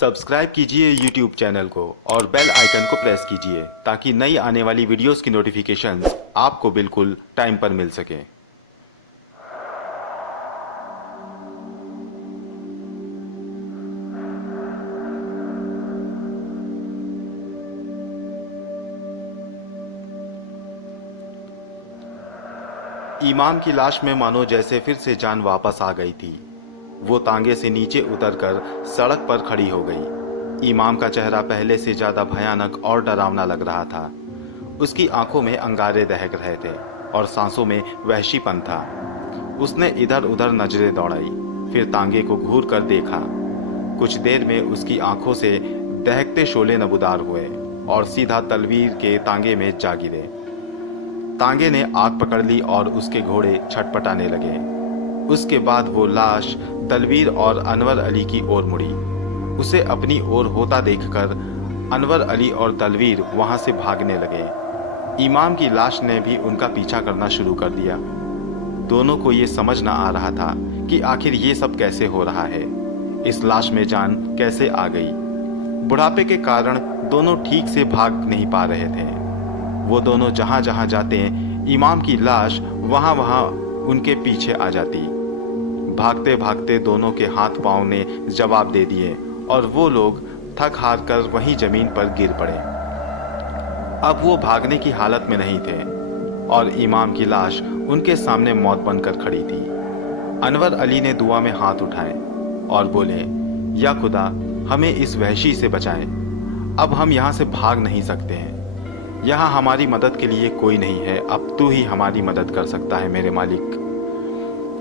Subscribe कीजिए YouTube channel को और बेल आइकन को प्रेस कीजिए ताकि नई आने वाली वीडियोस की नोटिफिकेशंस आपको बिल्कुल टाइम पर मिल सके। इमाम की लाश में मानो जैसे फिर से जान वापस आ गई थी। वो तांगे से नीचे उतरकर सड़क पर खड़ी हो गई। इमाम का चेहरा पहले से ज्यादा भयानक और डरावना लग रहा था। उसकी आंखों में अंगारे दहक रहे थे और सांसों में वहशीपन था। उसने इधर उधर नजरें दौड़ाई, फिर तांगे को घूर कर देखा। कुछ देर में उसकी आंखों से दहकते शोले नबूदार हुए और सीधा तलवीर के तांगे में जा गिरे। तांगे ने आग पकड़ ली और उसके घोड़े छटपटाने लगे। उसके बाद वो लाश तलवीर और अनवर अली की ओर मुड़ी। उसे अपनी ओर होता देखकर अनवर अली और तलवीर वहां से भागने लगे। इमाम की लाश ने भी उनका पीछा करना शुरू कर दिया। दोनों को ये समझ न आ रहा था कि आखिर ये सब कैसे हो रहा है। इस लाश में जान कैसे आ गई। बुढ़ापे के कारण दोनों ठीक से भाग नहीं पा रहे थे। वो दोनों जहां जहां जाते इमाम की लाश वहां वहां उनके पीछे आ जाती। भागते भागते दोनों के हाथ पांव ने जवाब दे दिए और वो लोग थक हार कर वहीं जमीन पर गिर पड़े। अब वो भागने की हालत में नहीं थे और इमाम की लाश उनके सामने मौत बनकर खड़ी थी। अनवर अली ने दुआ में हाथ उठाए और बोले, या खुदा, हमें इस वहशी से बचाएं। अब हम यहाँ से भाग नहीं सकते हैं। यहाँ हमारी मदद के लिए कोई नहीं है। अब तू ही हमारी मदद कर सकता है मेरे मालिक।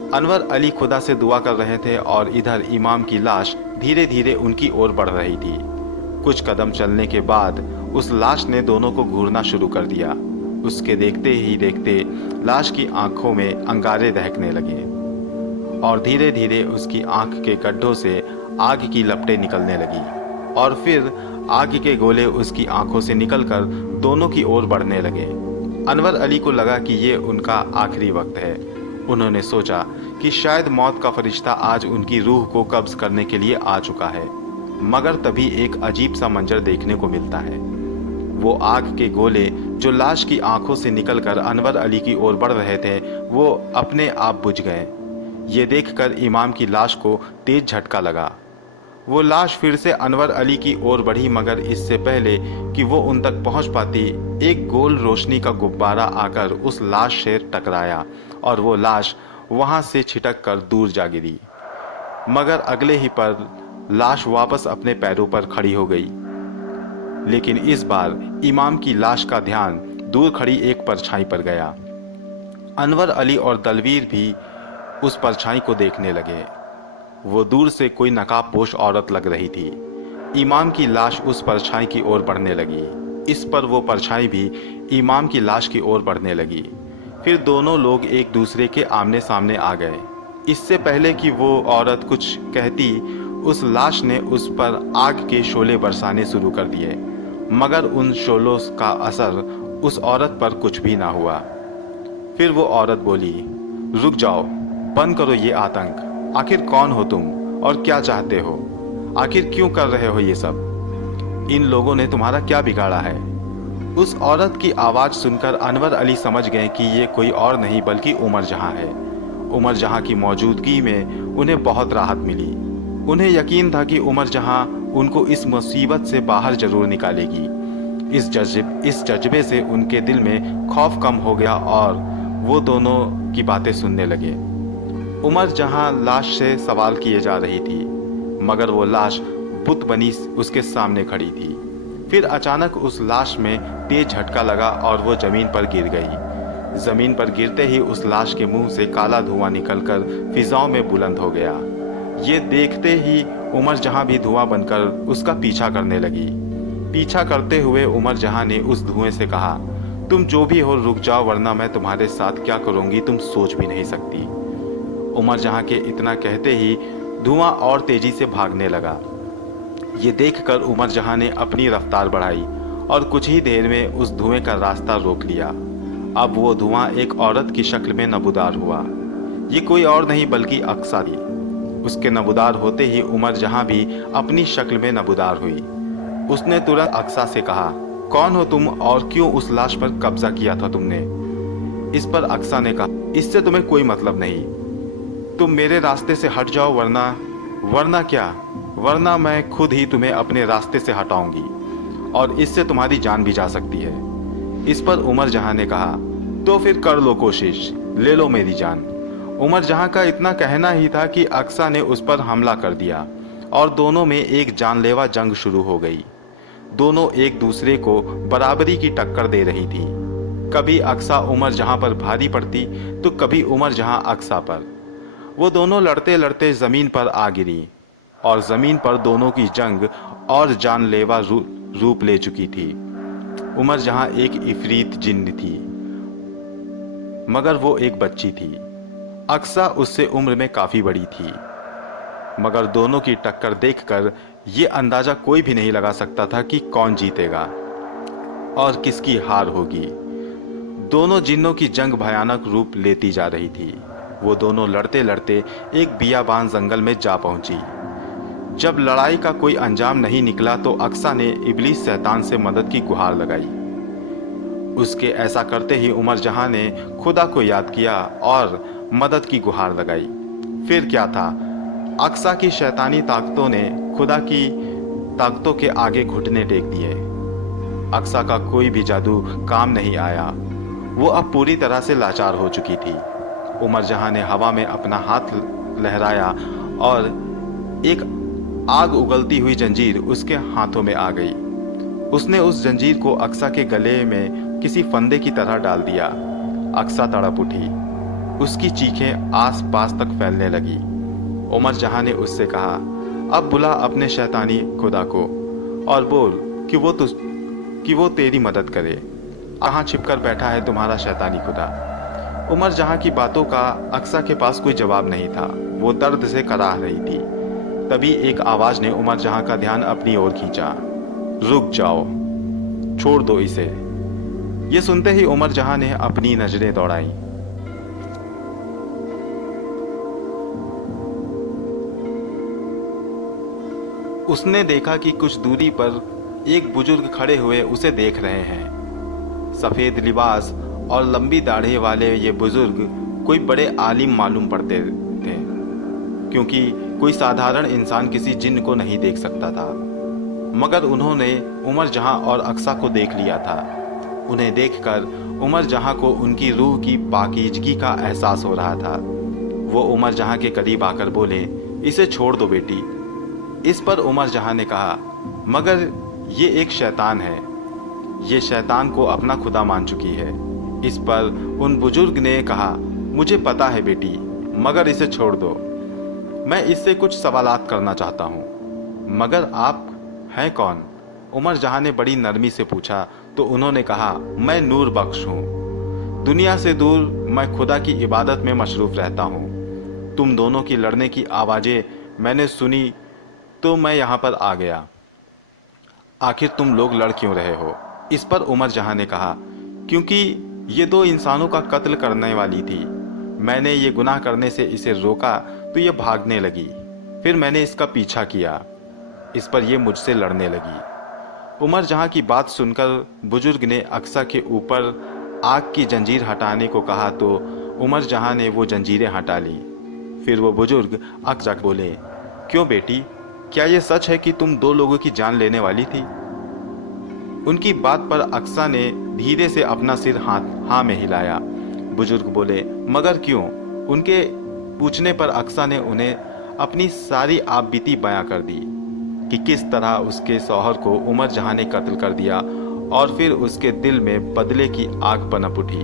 अनवर अली खुदा से दुआ कर रहे थे और इधर इमाम की लाश धीरे धीरे उनकी ओर बढ़ रही थी। कुछ कदम चलने के बाद उस लाश ने दोनों को घूरना शुरू कर दिया। उसके देखते ही देखते लाश की आंखों में अंगारे दहकने लगे और धीरे धीरे उसकी आंख के गड्ढों से आग की लपटें निकलने लगी और फिर आग के गोले उसकी आंखों से निकलकर दोनों की ओर बढ़ने लगे। अनवर अली को लगा कि ये उनका आखिरी वक्त है। उन्होंने सोचा कि शायद मौत का फरिश्ता आज उनकी रूह को कब्ज करने के लिए आ चुका है, मगर तभी एक अजीब सा मंजर देखने को मिलता है। वो आग के गोले जो लाश की आंखों से निकलकर अनवर अली की ओर बढ़ रहे थे, वो अपने आप बुझ गए। ये देखकर इमाम की लाश को तेज झटका लगा। वो लाश फिर से अनवर अली की ओर बढ़ी, मगर इससे पहले कि वो उन तक पहुंच पाती, एक गोल रोशनी का गुब्बारा आकर उस लाश से टकराया और वो लाश वहां से छिटक कर दूर जा गिरी। मगर अगले ही पल लाश वापस अपने पैरों पर खड़ी हो गई। लेकिन इस बार इमाम की लाश का ध्यान दूर खड़ी एक परछाई पर गया। अनवर अली और दलवीर भी उस परछाई को देखने लगे। वो दूर से कोई नकाबपोश औरत लग रही थी। इमाम की लाश उस परछाई की ओर बढ़ने लगी। इस पर वो परछाई भी इमाम की लाश की ओर बढ़ने लगी। फिर दोनों लोग एक दूसरे के आमने सामने आ गए। इससे पहले कि वो औरत कुछ कहती, उस लाश ने उस पर आग के शोले बरसाने शुरू कर दिए, मगर उन शोलों का असर उस औरत पर कुछ भी ना हुआ। फिर वो औरत बोली, रुक जाओ, बंद करो ये आतंक। आखिर कौन हो तुम और क्या चाहते हो? आखिर क्यों कर रहे हो ये सब? इन लोगों ने तुम्हारा क्या बिगाड़ा है? उस औरत की आवाज सुनकर अनवर अली समझ गए कि ये कोई और नहीं बल्कि उमर जहां है। उमर जहां की मौजूदगी में उन्हें बहुत राहत मिली। उन्हें यकीन था कि उमर जहां उनको इस मुसीबत से बाहर जरूर निकालेगी। इस जज्बे से उनके दिल में खौफ कम हो गया और वो दोनों की बातें सुनने लगे। उमर जहां लाश से सवाल किए जा रही थी, मगर वो लाश बुत बनी उसके सामने खड़ी थी। फिर अचानक उस लाश में तेज झटका लगा और वो जमीन पर गिर गई। जमीन पर गिरते ही उस लाश के मुंह से काला धुआं निकलकर फिजाओं में बुलंद हो गया। ये देखते ही उमर जहां भी धुआं बनकर उसका पीछा करने लगी। पीछा करते हुए उमर जहां ने उस धुएं से कहा, तुम जो भी हो रुक जाओ, वरना मैं तुम्हारे साथ क्या करूंगी तुम सोच भी नहीं सकती। उमर जहां के इतना कहते ही धुआं और तेजी से भागने लगा। ये देखकर उमर जहां ने अपनी रफ्तार बढ़ाई और कुछ ही देर में उस धुएं का रास्ता रोक लिया। अब वो धुआं एक औरत की शक्ल में नबूदार हुआ। ये कोई और नहीं बल्कि अक्सा थी। उसके नबूदार होते ही उमर जहां भी अपनी शक्ल में नबूदार हुई। उसने तुरंत अक्सा से कहा, कौन हो तुम और क्यों उस लाश पर कब्जा किया था तुमने? इस पर अक्सा ने कहा, इससे तुम्हें कोई मतलब नहीं। तुम मेरे रास्ते से हट जाओ, वरना क्या? वरना मैं खुद ही तुम्हें अपने रास्ते से हटाऊंगी और इससे तुम्हारी जान भी जा सकती है। इस पर उमर जहां ने कहा, तो फिर कर लो कोशिश, ले लो मेरी जान। उमर जहां का इतना कहना ही था कि अक्सा ने उस पर हमला कर दिया और दोनों में एक जानलेवा जंग शुरू हो गई। दोनों एक दूसरे को बराबरी की टक्कर दे रही थी। कभी अक्सा उमर जहां पर भारी पड़ती तो कभी उमर जहां अक्सा पर। वो दोनों लड़ते लड़ते जमीन पर आ गिरी और जमीन पर दोनों की जंग और जानलेवा रूप ले चुकी थी। उमर जहां एक इफरीत जिन्न थी, मगर वो एक बच्ची थी। अक्सा उससे उम्र में काफी बड़ी थी, मगर दोनों की टक्कर देखकर ये अंदाजा कोई भी नहीं लगा सकता था कि कौन जीतेगा और किसकी हार होगी। दोनों जिन्नों की जंग भयानक रूप लेती जा रही थी। वो दोनों लड़ते लड़ते एक बियाबान जंगल में जा पहुंची। जब लड़ाई का कोई अंजाम नहीं निकला तो अक्सा ने इब्लीस शैतान से मदद की गुहार लगाई। उसके ऐसा करते ही उमर जहां ने खुदा को याद किया और मदद की गुहार लगाई। फिर क्या था, अक्सा की शैतानी ताकतों ने खुदा की ताकतों के आगे घुटने टेक दिए। अक्सा का कोई भी जादू काम नहीं आया। वो अब पूरी तरह से लाचार हो चुकी थी। उमर जहां ने हवा में अपना हाथ लहराया और एक आग उगलती हुई जंजीर उसके हाथों में आ गई। उसने उस जंजीर को अक्सा के गले में किसी फंदे की तरह डाल दिया। अक्सा तड़प उठी। उसकी चीखें आस पास तक फैलने लगी। उमर जहां ने उससे कहा, अब बुला अपने शैतानी खुदा को और बोल कि वो तेरी मदद करे। कहाँ छिपकर बैठा है तुम्हारा शैतानी खुदा? उमर जहां की बातों का अक्सा के पास कोई जवाब नहीं था। वो दर्द से कराह रही थी। तभी एक आवाज ने उमर जहां का ध्यान अपनी ओर खींचा। रुक जाओ, छोड़ दो इसे। ये सुनते ही उमर जहां ने अपनी नजरें दौड़ाई। उसने देखा कि कुछ दूरी पर एक बुजुर्ग खड़े हुए उसे देख रहे हैं। सफेद लिबास और लंबी दाढ़ी वाले ये बुजुर्ग कोई बड़े आलिम मालूम पड़ते थे, क्योंकि कोई साधारण इंसान किसी जिन्न को नहीं देख सकता था। मगर उन्होंने उमर जहां और अक्सा को देख लिया था। उन्हें देखकर उमर जहां को उनकी रूह की पाकीजगी का एहसास हो रहा था। वो उमर जहां के करीब आकर बोले, इसे छोड़ दो बेटी। इस पर उमर जहां ने कहा, मगर ये एक शैतान है। ये शैतान को अपना खुदा मान चुकी है। इस पर उन बुजुर्ग ने कहा, मुझे पता है बेटी, मगर इसे छोड़ दो। मैं इससे कुछ सवालात करना चाहता हूँ। मगर आप हैं कौन? उमर जहां ने बड़ी नरमी से पूछा तो उन्होंने कहा, मैं नूर बख्श हूँ। दुनिया से दूर मैं खुदा की इबादत में मशरूफ रहता हूँ। तुम दोनों की लड़ने की आवाज़ें मैंने सुनी तो मैं यहाँ पर आ गया। आखिर तुम लोग लड़ क्यों रहे हो? इस पर उमर जहां ने कहा, क्योंकि ये दो इंसानों का कत्ल करने वाली थी। मैंने ये गुनाह करने से इसे रोका तो ये भागने लगी। फिर मैंने इसका पीछा किया। इस पर यह मुझसे लड़ने लगी। उमर जहां की बात सुनकर बुजुर्ग ने अक्सा के ऊपर आग की जंजीर हटाने को कहा तो उमर जहां ने वो जंजीरें हटा ली। फिर वो बुजुर्ग अक्सा बोले, क्यों बेटी, क्या ये सच है कि तुम दो लोगों की जान लेने वाली थी? उनकी बात पर अक्सा ने धीरे से अपना सिर हाँ में हिलाया। बुजुर्ग बोले, मगर क्यों? उनके पूछने पर अक्सा ने उन्हें अपनी सारी आपबीती बयां कर दी कि किस तरह उसके शौहर को उमर जहां ने कत्ल कर दिया और फिर उसके दिल में बदले की आग पनप उठी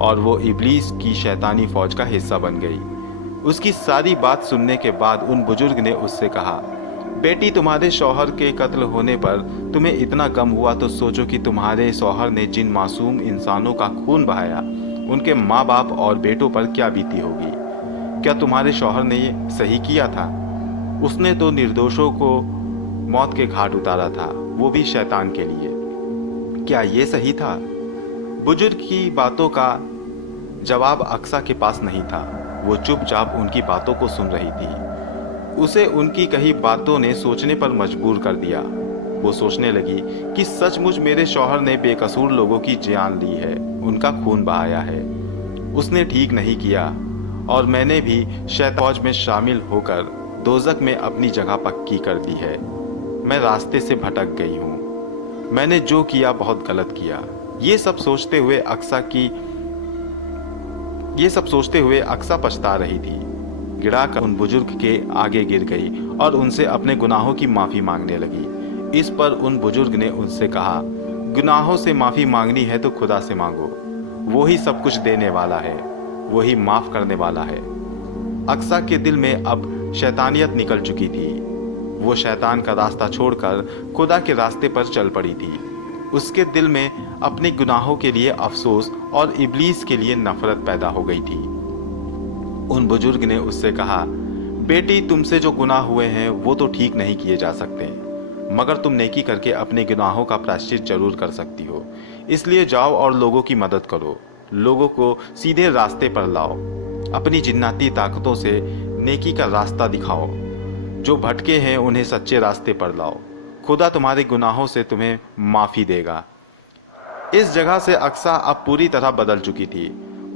और वो इब्लीस की शैतानी फौज का हिस्सा बन गई। उसकी सारी बात सुनने के बाद उन बुजुर्ग ने उससे कहा, बेटी, तुम्हारे शौहर के कत्ल होने पर तुम्हें इतना गम हुआ तो सोचो कि तुम्हारे शौहर ने जिन मासूम इंसानों का खून बहाया, उनके माँ बाप और बेटों पर क्या बीती होगी। क्या तुम्हारे शौहर ने ये सही किया था? उसने तो निर्दोषों को मौत के घाट उतारा था, वो भी शैतान के लिए। क्या ये सही था? बुजुर्ग की बातों का जवाब अक्सा के पास नहीं था। वो चुपचाप उनकी बातों को सुन रही थी। उसे उनकी कही बातों ने सोचने पर मजबूर कर दिया। वो सोचने लगी कि सचमुच मेरे शौहर ने बेकसूर लोगों की जान ली है, उनका खून बहाया है। उसने ठीक नहीं किया और मैंने भी शैतान फौज में शामिल होकर दोजक में अपनी जगह पक्की कर दी है। मैं रास्ते से भटक गई हूँ। मैंने जो किया बहुत गलत किया। ये सब सोचते हुए अक्सा पछता रही थी। गिड़ाकर उन बुजुर्ग के आगे गिर गई और उनसे अपने गुनाहों की माफी मांगने लगी। इस पर उन बुजुर्ग ने उनसे कहा, गुनाहों से माफी मांगनी है तो खुदा से मांगो, वो ही सब कुछ देने वाला है, वो ही माफ करने वाला है। अक्सा के दिल में अब शैतानियत निकल चुकी थी। वो शैतान का रास्ता छोड़कर खुदा के रास्ते पर चल पड़ी थी। उसके दिल में अपने गुनाहों के लिए अफसोस और इब्लीस के लिए नफरत पैदा हो गई थी। उन बुजुर्ग ने उससे कहा, बेटी, तुमसे जो गुनाह हुए हैं वो तो ठीक नहीं किए जा सकते, मगर तुम नेकी करके अपने गुनाहों का प्रायश्चित जरूर कर सकती हो। इसलिए जाओ और लोगों की मदद करो, लोगों को सीधे रास्ते पर लाओ, अपनी जिन्नाती ताकतों से नेकी का रास्ता दिखाओ। जो भटके हैं उन्हें सच्चे रास्ते पर लाओ। खुदा तुम्हारे गुनाहों से तुम्हें माफी देगा। इस जगह से अक्सा अब पूरी तरह बदल चुकी थी।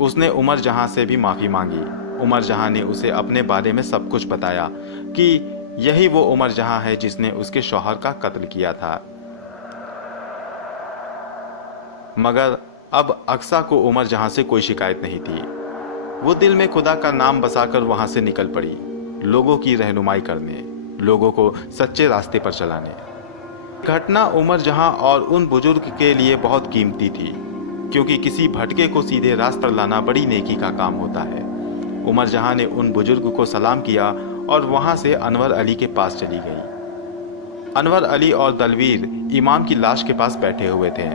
उसने उमर जहां से भी माफी मांगी। उमर जहां ने उसे अपने बारे में सब कुछ बताया कि यही वो उमर जहां है जिसने उसके शौहर का कत्ल किया था। मगर अब अक्सा को उमर जहां से कोई शिकायत नहीं थी। वो दिल में खुदा का नाम बसाकर वहां से निकल पड़ी, लोगों की रहनुमाई करने, लोगों को सच्चे रास्ते पर चलाने। घटना उमर जहां और उन बुजुर्ग के लिए बहुत कीमती थी, क्योंकि किसी भटके को सीधे रास्ते पर लाना बड़ी नेकी का काम होता है। उमर जहां ने उन बुजुर्ग को सलाम किया और वहां से अनवर अली के पास चली गई। अनवर अली और दलवीर इमाम की लाश के पास बैठे हुए थे।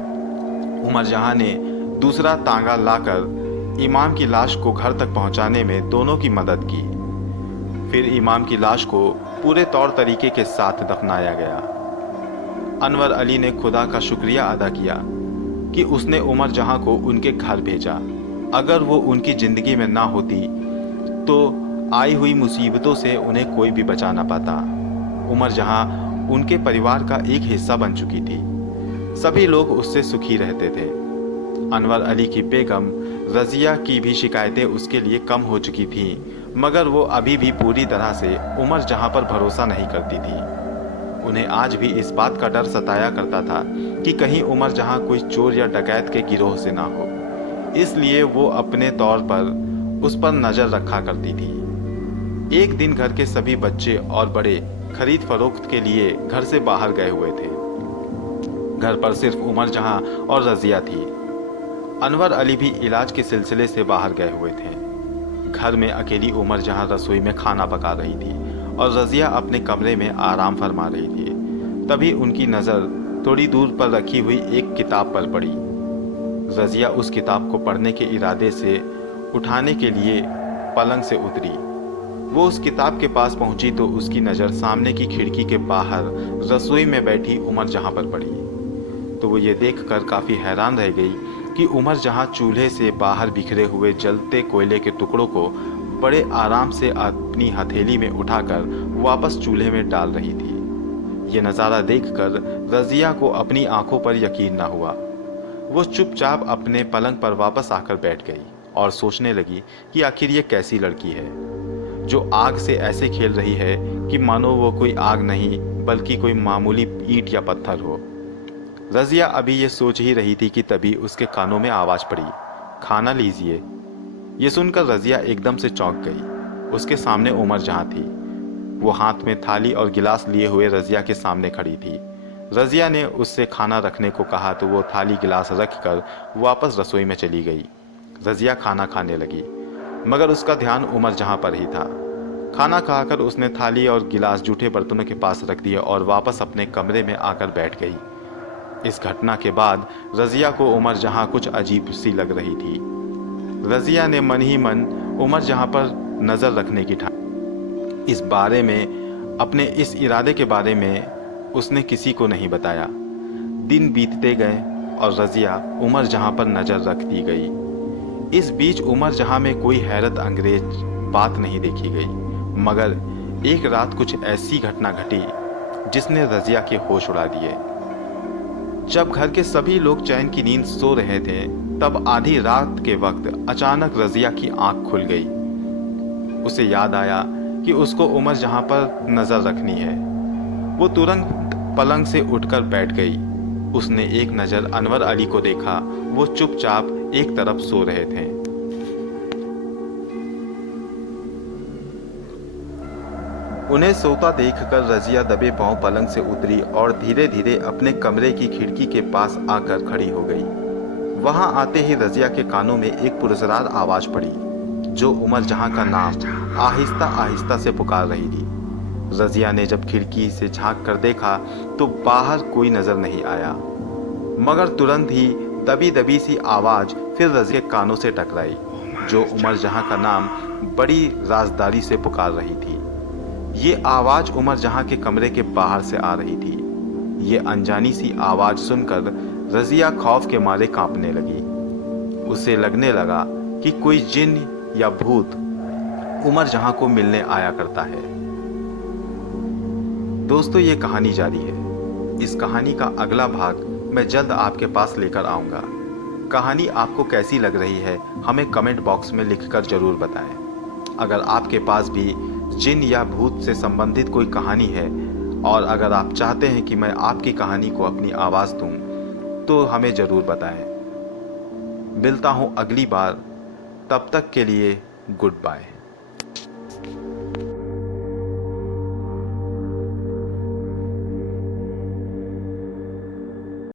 उमर जहां ने दूसरा तांगा लाकर इमाम की लाश को घर तक पहुंचाने में दोनों की मदद की। फिर इमाम की लाश को पूरे तौर तरीके के साथ दफनाया गया। अनवर अली ने खुदा का शुक्रिया अदा किया कि उसने उमर जहां को उनके घर भेजा। अगर वो उनकी जिंदगी में ना होती तो आई हुई मुसीबतों से उन्हें कोई भी बचा ना पाता। उमर जहां उनके परिवार का एक हिस्सा बन चुकी थी। सभी लोग उससे सुखी रहते थे। अनवर अली की बेगम रजिया की भी शिकायतें उसके लिए कम हो चुकी थीं, मगर वो अभी भी पूरी तरह से उमर जहां पर भरोसा नहीं करती थी। उन्हें आज भी इस बात का डर सताया करता था कि कहीं उमर जहां कोई चोर या डकैत के गिरोह से ना हो। इसलिए वो अपने तौर पर उस पर नजर रखा करती थी। एक दिन घर के सभी बच्चे और बड़े खरीद फरोख्त के लिए घर से बाहर गए हुए थे। घर पर सिर्फ उमर जहां और रजिया थी। अनवर अली भी इलाज के सिलसिले से बाहर गए हुए थे। घर में अकेली उमर जहां रसोई में खाना पका रही थी और रजिया अपने कमरे में आराम फरमा रही थी। तभी उनकी नज़र थोड़ी दूर पर रखी हुई एक किताब पर पड़ी। रजिया उस किताब को पढ़ने के इरादे से उठाने के लिए पलंग से उतरी। वो उस किताब के पास पहुंची तो उसकी नज़र सामने की खिड़की के बाहर रसोई में बैठी उमर जहां पर पड़ी। तो वो ये देखकर काफ़ी हैरान रह गई कि उमर जहां चूल्हे से बाहर बिखरे हुए जलते कोयले के टुकड़ों को बड़े आराम से अपनी हथेली में उठाकर वापस चूल्हे में डाल रही थी। ये नज़ारा देखकर रजिया को अपनी आंखों पर यकीन न हुआ। वो चुपचाप अपने पलंग पर वापस आकर बैठ गई और सोचने लगी कि आखिर ये कैसी लड़की है जो आग से ऐसे खेल रही है कि मानो वो कोई आग नहीं बल्कि कोई मामूली ईंट या पत्थर हो। रजिया अभी ये सोच ही रही थी कि तभी उसके कानों में आवाज़ पड़ी, खाना लीजिए। ये सुनकर रजिया एकदम से चौंक गई। उसके सामने उमर जहां थी। वो हाथ में थाली और गिलास लिए हुए रजिया के सामने खड़ी थी। रजिया ने उससे खाना रखने को कहा तो वो थाली गिलास रखकर वापस रसोई में चली गई। रजिया खाना खाने लगी, मगर उसका ध्यान उमर जहां पर ही था। खाना खाकर उसने थाली और गिलास जूठे बर्तनों के पास रख दिए और वापस अपने कमरे में आकर बैठ गई। इस घटना के बाद रजिया को उमर जहां कुछ अजीब सी लग रही थी। रजिया ने मन ही मन उमर जहां पर नज़र रखने की ठानी। इस बारे में, अपने इस इरादे के बारे में उसने किसी को नहीं बताया। दिन बीतते गए और रजिया उमर जहां पर नज़र रखती गई। इस बीच उमर जहां में कोई हैरत अंगेज बात नहीं देखी गई, मगर एक रात कुछ ऐसी घटना घटी जिसने रजिया के होश उड़ा दिए। जब घर के सभी लोग चैन की नींद सो रहे थे, तब आधी रात के वक्त अचानक रजिया की आंख खुल गई। उसे याद आया कि उसको उमर जहां पर नजर रखनी है। वो तुरंत पलंग से उठकर बैठ गई। उसने एक नजर अनवर अली को देखा। वो चुपचाप एक तरफ सो रहे थे। उन्हें सोता देखकर रजिया दबे पांव पलंग से उतरी और धीरे धीरे अपने कमरे की खिड़की के पास आकर खड़ी हो गई। वहां आते ही रजिया के कानों में एक पुरजरार आवाज पड़ी, जो उमर जहां का नाम आहिस्ता आहिस्ता से पुकार रही थी। रजिया ने जब खिड़की से झांक कर देखा तो बाहर कोई नजर नहीं आया, मगर तुरंत ही दबी दबी सी आवाज फिर रजिया के कानों से टकराई, जो उमर जहां का नाम बड़ी राजदारी से पुकार रही थी। ये आवाज उमर जहां के कमरे के बाहर से आ रही थी। ये अनजानी सी आवाज सुनकर रजिया खौफ के मारे कांपने लगी। उसे लगने लगा कि कोई जिन या भूत उमर जहां को मिलने आया करता है। दोस्तों, ये कहानी जारी है। इस कहानी का अगला भाग मैं जल्द आपके पास लेकर आऊंगा। कहानी आपको कैसी लग रही है हमें कमेंट बॉक्स में लिखकर जरूर बताएं। अगर आपके पास भी जिन या भूत से संबंधित कोई कहानी है और अगर आप चाहते हैं कि मैं आपकी कहानी को अपनी आवाज़ दूं, तो हमें ज़रूर बताएं। मिलता हूं अगली बार, तब तक के लिए गुड बाय।